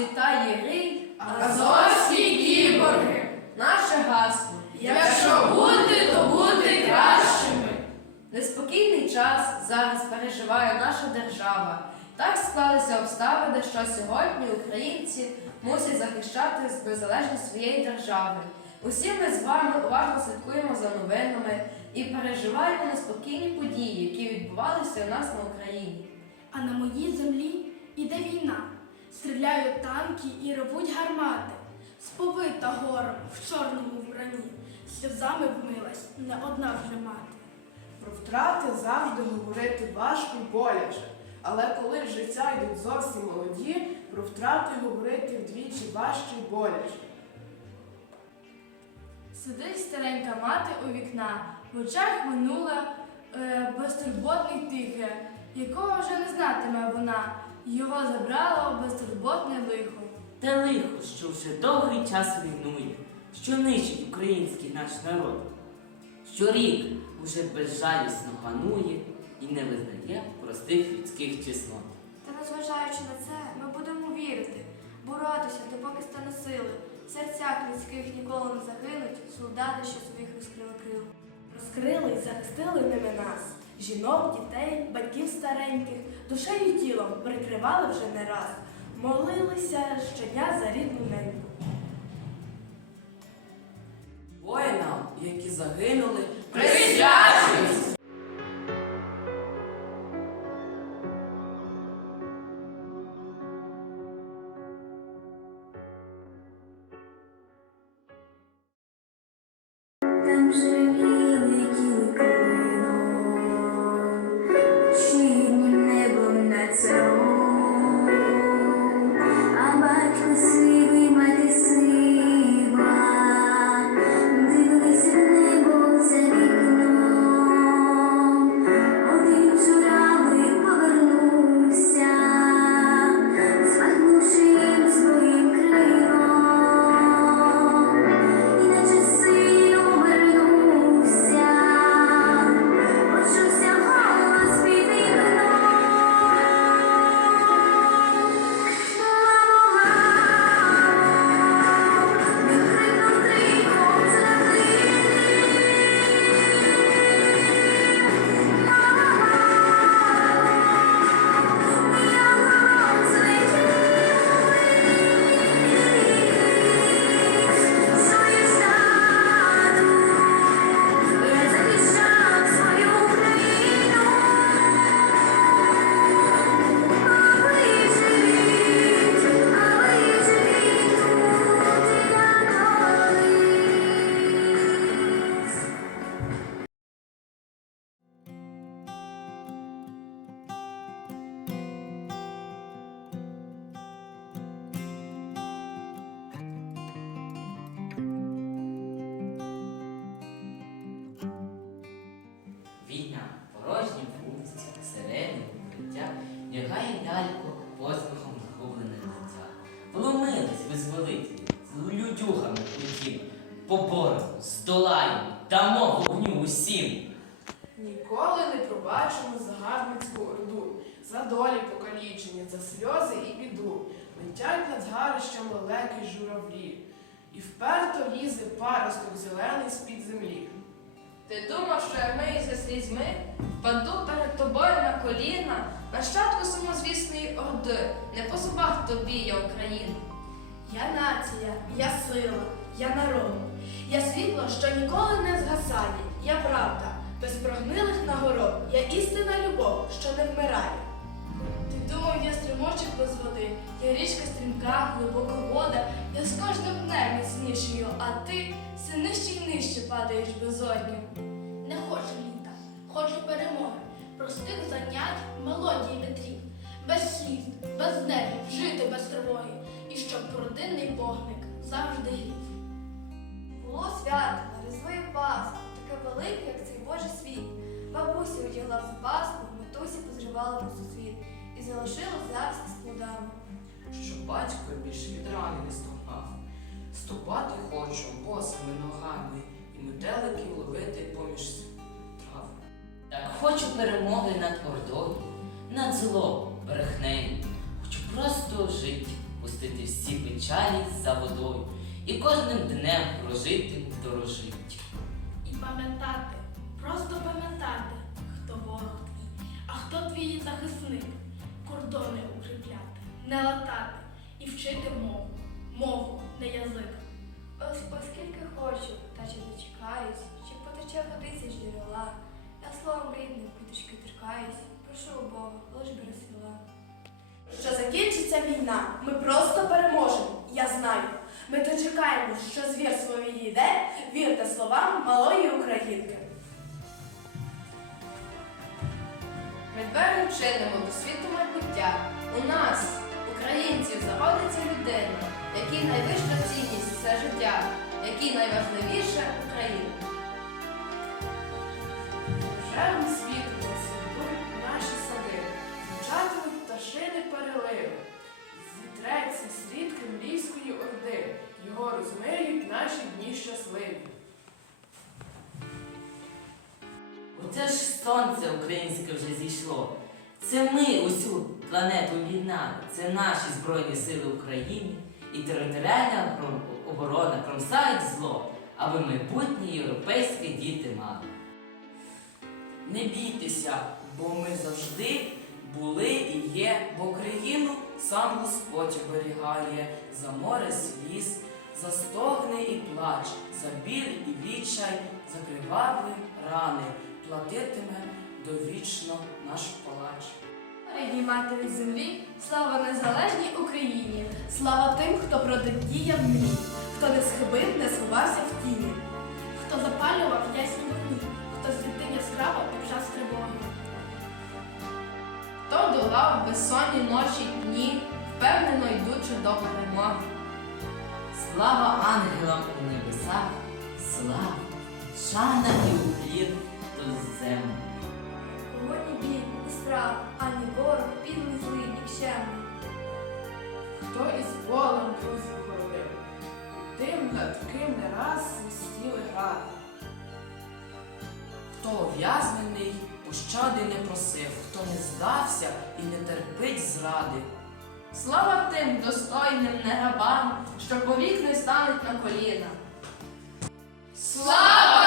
Світає рій, Азовські кіборги. наше гасло. Якщо бути, то бути кращими. Неспокійний час зараз переживає наша держава. Так склалися обставини, що сьогодні українці мусять захищати незалежність своєї держави. Усі ми з вами уважно слідкуємо за новинами і переживаємо неспокійні події, які відбувалися у нас на Україні. А на моїй землі танки і ревуть гармати. Сповита гором в чорному вбранні. Сльозами вмилась не одна вже мати. Про втрати завжди говорити важко і боляче. Але коли в життя йдуть зовсім молоді, про втрати говорити вдвічі важче і боляче. Сидить старенька мати у вікна, в очах минуле е, безтурботне й тихе, якого вже не знатиме вона. Його забрало безтурботне лихо. Те лихо, що вже довгий час руйнує, що нищить український наш народ. Щорік уже безжалісно панує і не визнає простих людських чеснот. Та незважаючи на це, ми будемо вірити, боротися, допоки стане сили. В серцях людських ніколи не загинуть солдати, що своїх розкрили крил. Розкрили й захистили ними нас. Жінок, дітей, батьків стареньких, душею й тілом прикривали вже не раз. Молилися щодня за рідну неньку. Воїнам, які загинули, Присвячують! Ніколи не пробачимо загарбницьку орду, за долі покалічення, за сльози і біду. Летять над згарищами лекі журавлі, і вперто лізе паросток зелений з-під землі. Ти думав, що я миюся слізьми, впаду перед тобою на коліна, нащадку сумозвісної орди, не по зубах тобі, я Україна. Я нація, я сила, я народ. Я світло, що ніколи не згасає. Я правда, без прогнилих нагород. Я істинна любов, що не вмирає. Ти думав, я стрімочок без води, я річка стрімка, глибока вода, я з кожним днем міцнішою, а ти все нижче й нижче падаєш безодню. Не хочу літа, хочу перемоги, простих занять, мелодії вітрів, без сліз, без нервів, жити без тривоги, і щоб родинний вогник завжди грів. Було свято, на Пасху, таке велике, як цей Божий світ. Бабуся одягла в запаску, матусі позривала по сусвіт і залишила завжди з плодами. щоб батько більш від рани не ступав. Ступати хочу босими ногами і метеликів ловити поміж трав. Так хочу перемоги над ордою, над злом, брехнею, хочу просто жити пустити всі печалі за водою і кожним днем прожити дорожить. І пам'ятати, просто пам'ятати, хто ворог твій, а хто твій захисник. Кордони укріпляти, не латати і вчити мову, мову, не язик. Ось оскільки хочу, та чи дочекаюсь, чи потече водиця з джерела. Я словом рідним квіточки торкаюсь, прошу у Бога, лиш бери сила. Що закінчиться війна, ми просто переможемо. Я знаю. Ми дочекаємо, що звірство відійде, вірте словам малої українки. Ми двері вчинимо до світу майбуття. У нас, українців, заходиться людина, якій найвища цінність це життя, якій найважливіше Україна. Рожевим світом засвітуть наші сади, звучатимуть пташини переливи. Зітреться слід кремлівської орди, його розмиють наші дні щасливі. Оце ж сонце українське вже зійшло. Це ми усю планету об'єднали. Це наші Збройні Сили України і територіальна оборона кромсають зло, аби майбутні європейські діти мали. Не бійтеся, бо ми завжди були і є, бо країну сам Господь оберігає, за море сліз, за стогни і плач, за біль і відчай, за криваві рани, платитиме довічно наш палач. Рідній матері землі, слава незалежній Україні! Слава тим, хто протидіяв мрій, хто не схибив, не сховався в тіні. Хто запалював ясні вогні, хто світив яскраво під час тривоги. Хто долав безсонні ночі дні, впевнено йдучи до перемоги. Слава ангелам у небесах, слава, шана і уклін до землі. Погодні біль, не справа, ані ворог, підлий злий, нікчемний. Хто із болем друзів хоронив, тим, над ким не раз свистіли гради. Хто ув'язнений, пощади не просив, хто не здався і не терпить зради. Слава тим достойним нерабам, що повік не стануть на коліна. Слава